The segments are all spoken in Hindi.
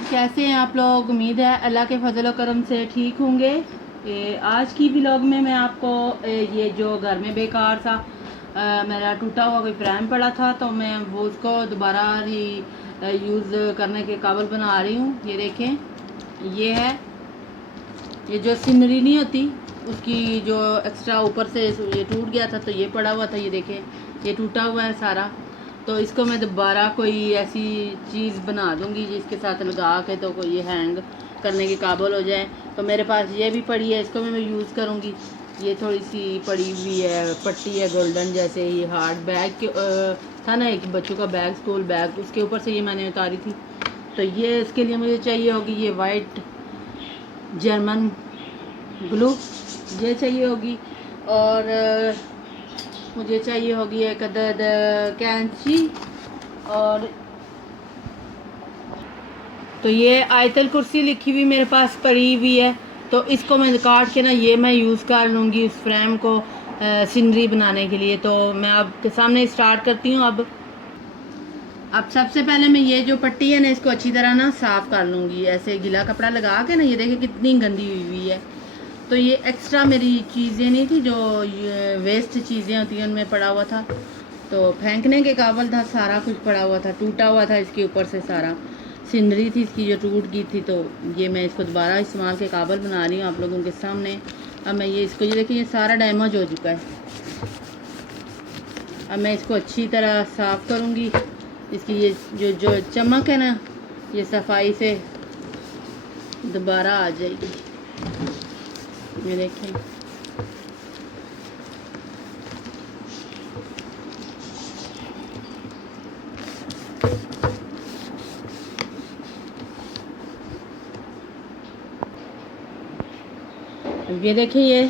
कैसे हैं आप लोग। उम्मीद है अल्लाह के फजल और करम से ठीक होंगे। आज की व्लॉग में मैं आपको ये जो घर में बेकार सा मेरा टूटा हुआ कोई फ्रेम पड़ा था, तो मैं वो उसको दोबारा ही यूज़ करने के काबिल बना रही हूँ। ये देखें, ये है, ये जो सीनरी नहीं होती उसकी जो एक्स्ट्रा ऊपर से ये टूट गया था, तो ये पड़ा हुआ था। ये देखें, ये टूटा हुआ है सारा। तो इसको मैं दोबारा कोई ऐसी चीज़ बना दूंगी जिसके साथ लगा के तो कोई ये हैंग करने के काबिल हो जाए। तो मेरे पास ये भी पड़ी है, इसको भी मैं यूज़ करूँगी। ये थोड़ी सी पड़ी हुई है, पट्टी है गोल्डन जैसे। ये हार्ड बैग के था ना, एक बच्चों का बैग, स्कूल बैग, उसके ऊपर से ये मैंने उतारी थी। तो ये इसके लिए मुझे चाहिए होगी ये वाइट जर्मन ग्लू, ये चाहिए होगी। और मुझे चाहिए होगी एक अदद कैंची। और तो ये आयतल कुर्सी लिखी हुई मेरे पास पड़ी हुई है, तो इसको मैं काट के ना ये मैं यूज़ कर लूँगी उस फ्रेम को सीनरी बनाने के लिए। तो मैं आपके सामने स्टार्ट करती हूँ। अब सबसे पहले मैं ये जो पट्टी है ना, इसको अच्छी तरह ना साफ़ कर लूँगी। ऐसे गीला कपड़ा लगा के ना, ये देखिए कितनी गंदी हुई है। तो ये एक्स्ट्रा मेरी चीज़ें नहीं थी, जो वेस्ट चीज़ें होती हैं उनमें पड़ा हुआ था, तो फेंकने के काबिल था। सारा कुछ पड़ा हुआ था, टूटा हुआ था इसके ऊपर से सारा। सीनरी थी इसकी जो टूट गई थी, तो ये मैं इसको दोबारा इस्तेमाल के काबिल बना रही हूँ आप लोगों के सामने। अब मैं ये इसको, ये देखिए ये सारा डैमेज हो चुका है। अब मैं इसको अच्छी तरह साफ़ करूँगी। इसकी ये जो चमक है ना, ये सफाई से दोबारा आ जाएगी। ये देखें, ये देखिए ये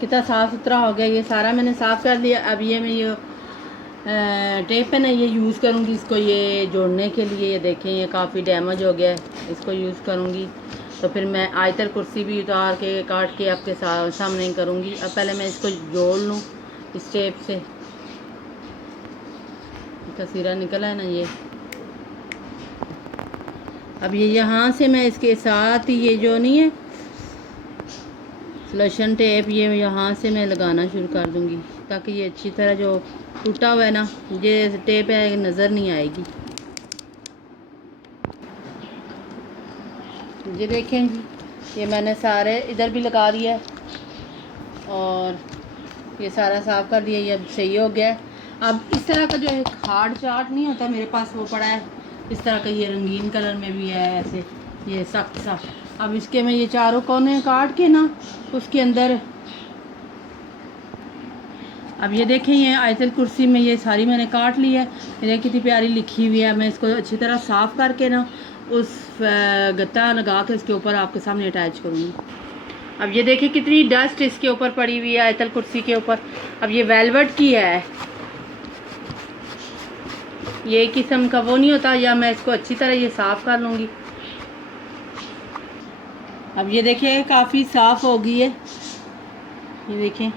कितना साफ़ सुथरा हो गया। ये सारा मैंने साफ़ कर लिया। अब ये मैं ये टेप है ना, ये यूज़ करूँगी इसको ये जोड़ने के लिए। ये देखें ये काफ़ी डैमेज हो गया है, इसको यूज़ करूँगी। तो फिर मैं आयतर कुर्सी भी उतार के काट के आपके सामने करूँगी। अब पहले मैं इसको जोड़ लूँ इस टेप से। इसका सिरा निकला है ना ये। अब ये यहाँ से मैं इसके साथ ही ये जो नहीं है सलोशन टेप, ये यहाँ से मैं लगाना शुरू कर दूँगी, ताकि ये अच्छी तरह जो टूटा हुआ है ना, ये टेप है नज़र नहीं आएगी। ये देखें जी, ये मैंने सारे इधर भी लगा दिया है और ये सारा साफ़ कर दिया। ये अब सही हो गया है। अब इस तरह का जो एक हार्ड चार्ट नहीं होता मेरे पास, वो पड़ा है इस तरह का। ये रंगीन कलर में भी है ऐसे, ये सख्त सा। अब इसके मैं ये चारों कोने काट के ना उसके अंदर, अब ये देखें ये आयतल कुर्सी में ये सारी मैंने काट ली है। ये कितनी प्यारी लिखी हुई है। मैं इसको अच्छी तरह साफ़ करके ना उस गत्ता लगा के इसके ऊपर आपके सामने अटैच करूँगी। अब ये देखिए कितनी डस्ट इसके ऊपर पड़ी हुई है आयतल कुर्सी के ऊपर। अब ये वेलवेट की है, ये किस्म का वो नहीं होता। या मैं इसको अच्छी तरह ये साफ़ कर लूँगी। अब ये देखिए काफ़ी साफ़ हो गई है। ये देखें,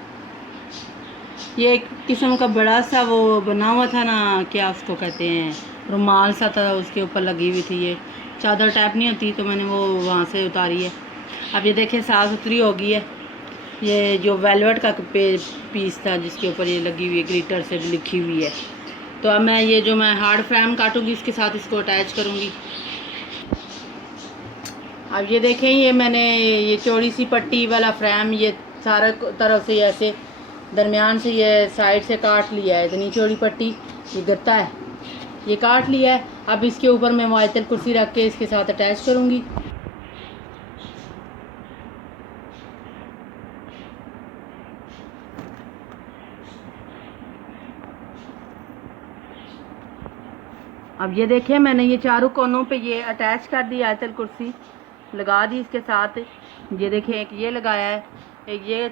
ये एक किस्म का बड़ा सा वो बना हुआ था ना, क्या उसको कहते हैं, रुमाल सा था, उसके ऊपर लगी हुई थी। ये चादर टाइप नहीं होती, तो मैंने वो वहाँ से उतारी है। अब ये देखिए साफ़ सुथरी हो गई है। ये जो वेलवेट का पीस था जिसके ऊपर ये लगी हुई है, ग्लिटर से लिखी हुई है। तो अब मैं ये जो मैं हार्ड फ्रेम काटूंगी उसके साथ इसको अटैच करूँगी। अब ये देखें, ये मैंने ये चौड़ी सी पट्टी वाला फ्रेम ये सारा तरफ से ऐसे दरमियान से ये साइड से काट लिया है। इतनी चौड़ी पट्टी ये गत्ता है, ये काट लिया है। अब इसके ऊपर मैं आयतल कुर्सी रख के इसके साथ अटैच करूँगी। अब ये देखें, मैंने ये चारों कोनों पे ये अटैच कर दी, आयतल कुर्सी लगा दी इसके साथ। ये देखें, एक ये लगाया है, एक ये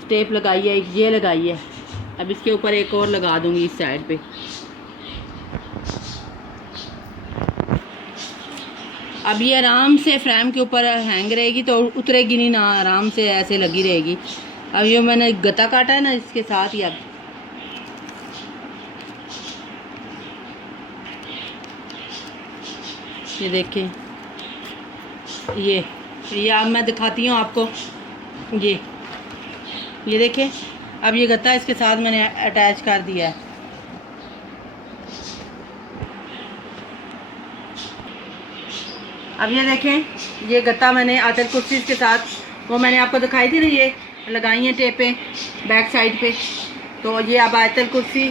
स्टेप लगाई है, एक ये लगाई है। अब इसके ऊपर एक और लगा दूंगी इस साइड पे। अब ये आराम से फ्रेम के ऊपर हैंग रहेगी, तो उतरेगी नहीं ना, आराम से ऐसे लगी रहेगी। अब ये मैंने गत्ता काटा है ना इसके साथ ही। ये देखें, ये अब मैं दिखाती हूँ आपको। ये देखें, अब ये गत्ता इसके साथ मैंने अटैच कर दिया है। अब ये देखें, ये गत्ता मैंने आयतल कुर्सी के साथ, वो मैंने आपको दिखाई थी ना, ये लगाई हैं टेपें बैक साइड पे। तो ये अब आयतल कुर्सी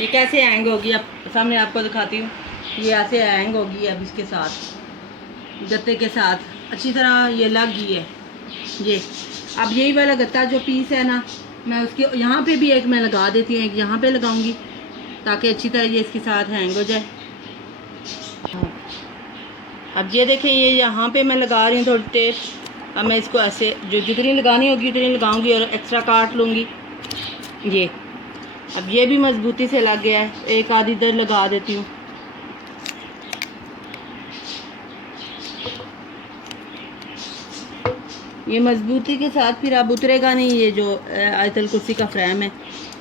ये कैसे हैंग होगी, अब सामने आपको दिखाती हूँ। ये ऐसे हैंग होगी अब इसके साथ, गत्ते के साथ अच्छी तरह ये लग गई है। ये अब यही वाला गत्ता जो पीस है ना, मैं उसके यहाँ पे भी एक मैं लगा देती हूँ, एक यहाँ पे लगाऊंगी ताकि अच्छी तरह ये इसके साथ हैंग हो जाए। अब ये देखें, ये यहाँ पे मैं लगा रही हूँ थोड़ी टेप। अब मैं इसको ऐसे जो जितनी लगानी होगी उतनी लगाऊंगी और एक्स्ट्रा काट लूँगी। ये अब ये भी मजबूती से लग गया है, एक आधी इधर लगा देती हूँ। ये मजबूती के साथ फिर अब उतरेगा नहीं, ये जो आयतल कुर्सी का फ्रेम है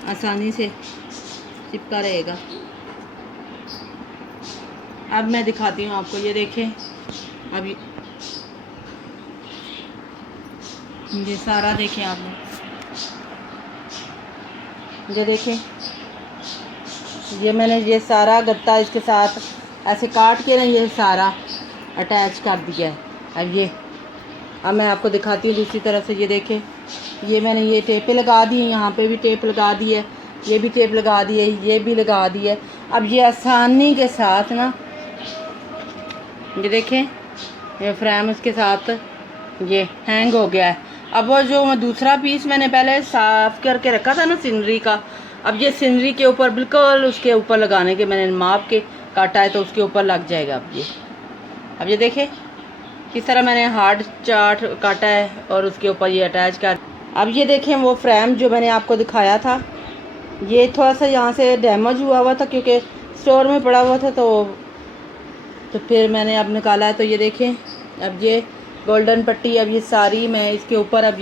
आसानी से चिपका रहेगा। अब मैं दिखाती हूँ आपको, ये देखें, अब ये सारा देखें आप लोग, ये देखें, ये मैंने ये सारा गत्ता इसके साथ ऐसे काट के ना ये सारा अटैच कर दिया है। अब मैं आपको दिखाती हूँ दूसरी तरफ से। ये देखें, ये मैंने ये टेपें लगा दी हैं, यहाँ पे भी टेप लगा दी है, ये भी टेप लगा दी है, ये भी लगा दी है। अब ये आसानी के साथ ना, ये देखें, ये फ्रेम उसके साथ ये हैंग हो गया है। अब वो जो दूसरा पीस मैंने पहले साफ़ करके रखा था ना सीनरी का, अब ये सीनरी के ऊपर बिल्कुल उसके ऊपर लगाने के मैंने माप के काटा है, तो उसके ऊपर लग जाएगा। अब ये देखें किस तरह मैंने हार्ड चार्ट काटा है और उसके ऊपर ये अटैच कर। अब ये देखें, वो फ्रेम जो मैंने आपको दिखाया था, ये थोड़ा सा यहाँ से डैमेज हुआ था क्योंकि स्टोर में पड़ा हुआ था, तो फिर मैंने अब निकाला है। तो ये देखें, अब ये गोल्डन पट्टी, अब ये सारी मैं इसके ऊपर अब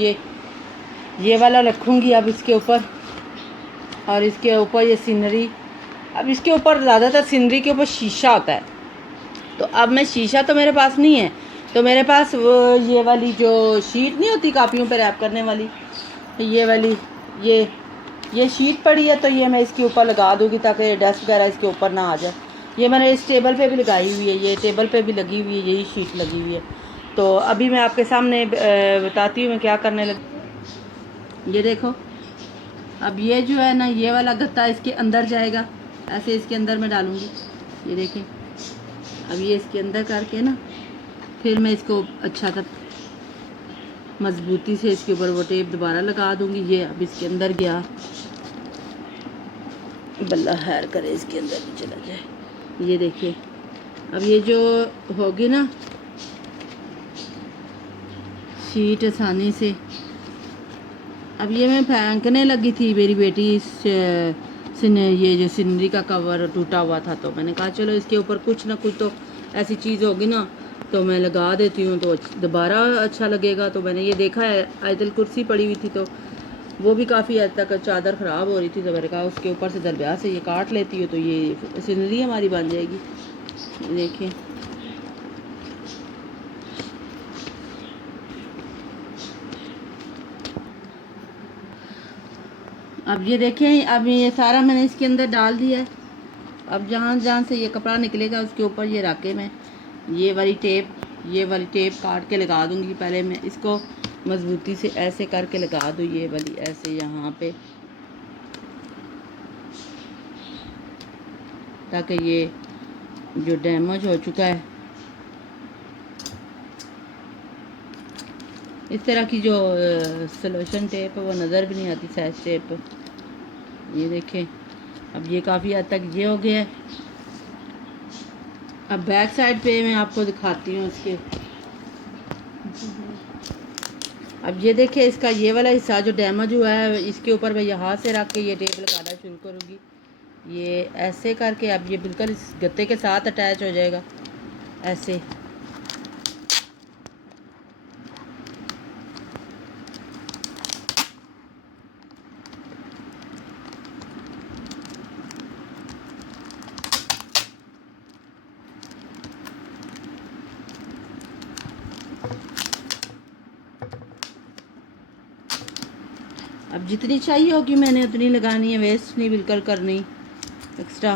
ये वाला रखूँगी अब इसके ऊपर, और इसके ऊपर ये सीनरी। अब इसके ऊपर ज़्यादातर सीनरी के ऊपर शीशा होता है, तो अब मैं शीशा तो मेरे पास नहीं है, तो मेरे पास वो ये वाली जो शीट नहीं होती कापियों पर रैप करने वाली, ये वाली ये शीट पड़ी है, तो ये मैं इसके ऊपर लगा दूँगी ताकि डस्ट वगैरह इसके ऊपर ना आ जाए। ये मैंने इस टेबल पे भी लगाई हुई है, ये टेबल पे भी लगी हुई है, यही शीट लगी हुई है। तो अभी मैं आपके सामने बताती हूँ मैं क्या करने लगी। ये देखो, अब ये जो है ना, ये वाला गत्ता इसके अंदर जाएगा, ऐसे इसके अंदर मैं डालूँगी। ये देखें, अब ये इसके अंदर करके ना, फिर मैं इसको अच्छा कर मजबूती से इसके ऊपर वो टेप दोबारा लगा दूँगी। ये अब इसके अंदर गया, बल्ला खैर करे इसके अंदर भी चला जाए। ये देखिए, अब ये जो होगी ना शीट आसानी से, अब ये मैं फेंकने लगी थी, मेरी बेटी ये जो सीनरी का कवर टूटा हुआ था, तो मैंने कहा चलो इसके ऊपर कुछ ना कुछ तो ऐसी चीज़ होगी ना, तो मैं लगा देती हूँ तो दोबारा अच्छा लगेगा। तो मैंने ये देखा है, आयतल कुर्सी पड़ी हुई थी तो वो भी काफ़ी हद तक चादर ख़राब हो रही थी, तो मैंने कहा उसके ऊपर से दरब्या से ये काट लेती हूँ तो ये सीनरी हमारी बन जाएगी। देखिए, अब ये देखें, अब ये सारा मैंने इसके अंदर डाल दिया है। अब जहाँ जहाँ से ये कपड़ा निकलेगा उसके ऊपर ये रख के मैं ये वाली टेप काट के लगा दूँगी। पहले मैं इसको मजबूती से ऐसे करके लगा दूँ, ये वाली ऐसे यहाँ पे, ताकि ये जो डैमेज हो चुका है, इस तरह की जो सॉल्यूशन टेप है वो नज़र भी नहीं आती, साइज टेप। ये देखें, अब ये काफ़ी हद तक ये हो गया है। अब बैक साइड पे मैं आपको दिखाती हूँ इसके। अब ये देखें, इसका ये वाला हिस्सा जो डैमेज हुआ है, इसके ऊपर मैं यहाँ से रख के ये टेप लगाना शुरू करूँगी। ये ऐसे करके अब ये बिल्कुल इस गत्ते के साथ अटैच हो जाएगा ऐसे। अब जितनी चाहिए होगी मैंने उतनी लगानी है, वेस्ट नहीं बिल्कुल करनी एक्स्ट्रा।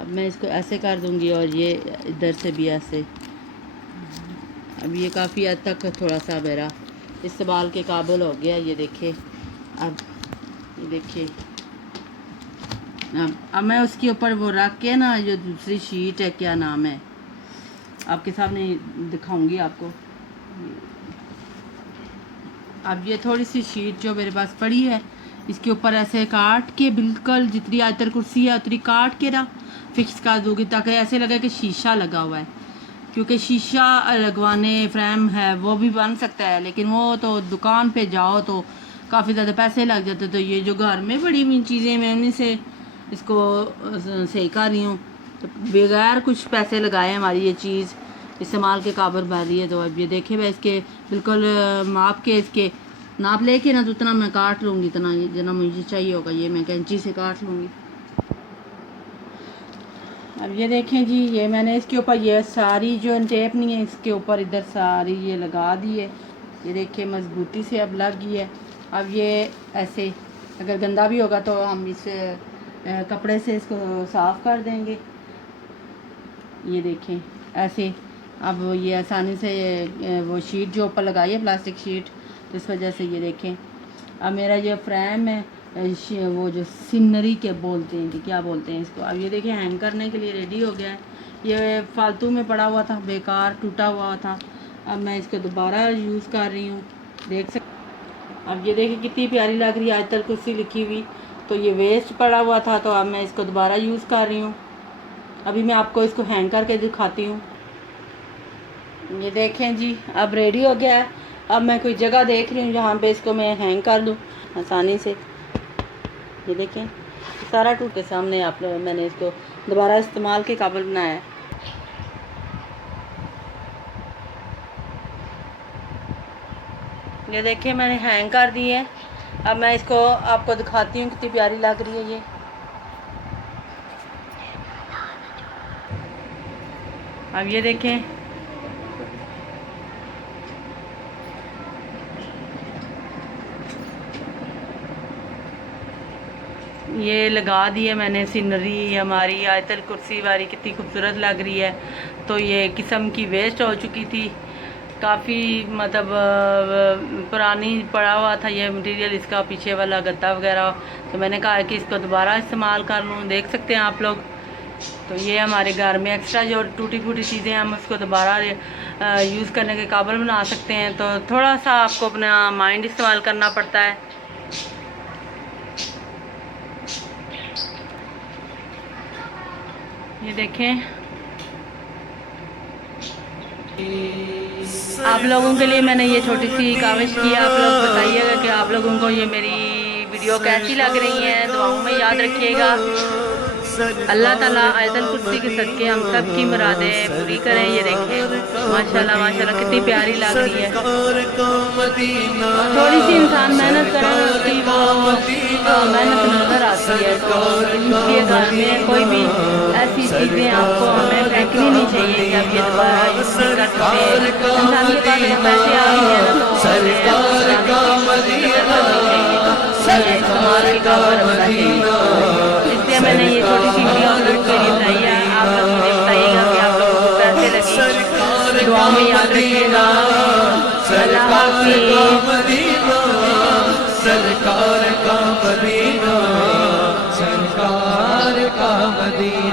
अब मैं इसको ऐसे कर दूंगी और ये इधर से भी ऐसे। अब ये काफ़ी हद तक थोड़ा सा मेरा इस्तेमाल के काबिल हो गया, ये देखिए। अब ये देखिए, अब मैं उसके ऊपर वो रख के ना, जो दूसरी शीट है, क्या नाम है, आपके सामने दिखाऊंगी आपको। अब ये थोड़ी सी शीट जो मेरे पास पड़ी है, इसके ऊपर ऐसे काट के बिल्कुल जितनी आयतर कुर्सी है उतनी काट के ना फिक्स कर दूँगी, ताकि ऐसे लगे कि शीशा लगा हुआ है। क्योंकि शीशा लगवाने फ्रेम है वो भी बन सकता है, लेकिन वो तो दुकान पे जाओ तो काफ़ी ज़्यादा पैसे लग जाते। तो ये जो घर में बड़ी हुई चीज़ें, मैं उन्हीं से इसको सही कर रही हूँ, तो बगैर कुछ पैसे लगाए हमारी ये चीज़ इस्तेमाल के काबिल बन रही है। तो अब ये देखे, मैं इसके बिल्कुल माप के इसके नाप लेके ना, तो उतना मैं काट लूँगी, इतना जितना मुझे चाहिए होगा ये मैं कैंची से काट लूँगी। अब ये देखें जी, ये मैंने इसके ऊपर ये सारी जो टेप नहीं है इसके ऊपर इधर सारी ये लगा दी है। ये देखिए मजबूती से अब लग गई है। अब ये ऐसे अगर गंदा भी होगा तो हम इस कपड़े से इसको साफ़ कर देंगे। ये देखें ऐसे। अब ये आसानी से वो शीट जो ऊपर लगाई है प्लास्टिक शीट, तो इस वजह से ये देखें अब मेरा ये फ्रेम है, वो जो सीनरी के बोलते हैं कि क्या बोलते हैं इसको। अब ये देखिए हैंग करने के लिए रेडी हो गया है। ये फालतू में पड़ा हुआ था, बेकार टूटा हुआ था, अब मैं इसको दोबारा यूज़ कर रही हूँ, देख सकते। अब ये देखिए कितनी प्यारी लग रही है, आयतल कुर्सी लिखी हुई। तो ये वेस्ट पड़ा हुआ था, तो अब मैं इसको दोबारा यूज़ कर रही हूँ। अभी मैं आपको इसको हैंग करके दिखाती हूँ। ये देखें जी, अब रेडी हो गया है। अब मैं कोई जगह देख रही हूँ जहाँ पे इसको मैं हैंग कर दूँ आसानी से। ये देखें सारा टूट के सामने आप लोग, मैंने इसको दोबारा इस्तेमाल के काबिल बनाया है। ये देखिए मैंने हैंग कर दी है। अब मैं इसको आपको दिखाती हूँ कितनी प्यारी लग रही है ये। अब ये देखें, ये लगा दी है मैंने सीनरी हमारी आयतल कुर्सी वाली, कितनी खूबसूरत लग रही है। तो ये किस्म की वेस्ट हो चुकी थी काफ़ी, मतलब पुरानी पड़ा हुआ था ये मटेरियल, इसका पीछे वाला गद्दा वगैरह। तो मैंने कहा कि इसको दोबारा इस्तेमाल कर लूँ। देख सकते हैं आप लोग, तो ये हमारे घर में एक्स्ट्रा जो टूटी फूटी चीज़ें हम उसको दोबारा यूज़ करने के काबिल बना सकते हैं। तो थोड़ा सा आपको अपना माइंड इस्तेमाल करना पड़ता है। ये देखें, आप लोगों के लिए मैंने ये छोटी सी काविश की। आप लोग बताइएगा कि आप लोगों को ये मेरी वीडियो कैसी लग रही है। दुआओं में याद रखिएगा। अल्लाह ताला आयतल कुर्सी के सदके हम सब की मुरादें पूरी करें। ये देखें माशाल्लाह माशाल्लाह कितनी प्यारी लग रही है। थोड़ी सी इंसान मेहनत करे उसकी वो मेहनत नजर आती है। तो इसलिए घर में कोई भी ऐसी चीज़ें आपको हमें फेंकनी नहीं चाहिए कि आप ये दोबारा यूज़ नहीं कर सकते। इंसान के पास पैसे आ गए हैं ना, तो इस्तेमाल के काबिल होना चाहिए। इसलिए मैंने ये छोटी सी वीडियो आप लोगों के लिए बनाई है। आप लोग मुझे बताइएगा कि आप लोगों को कैसे लगी। दुआ में याद रखिएगा। अल्लाह हाफ़िज़। सरकार का मदीना।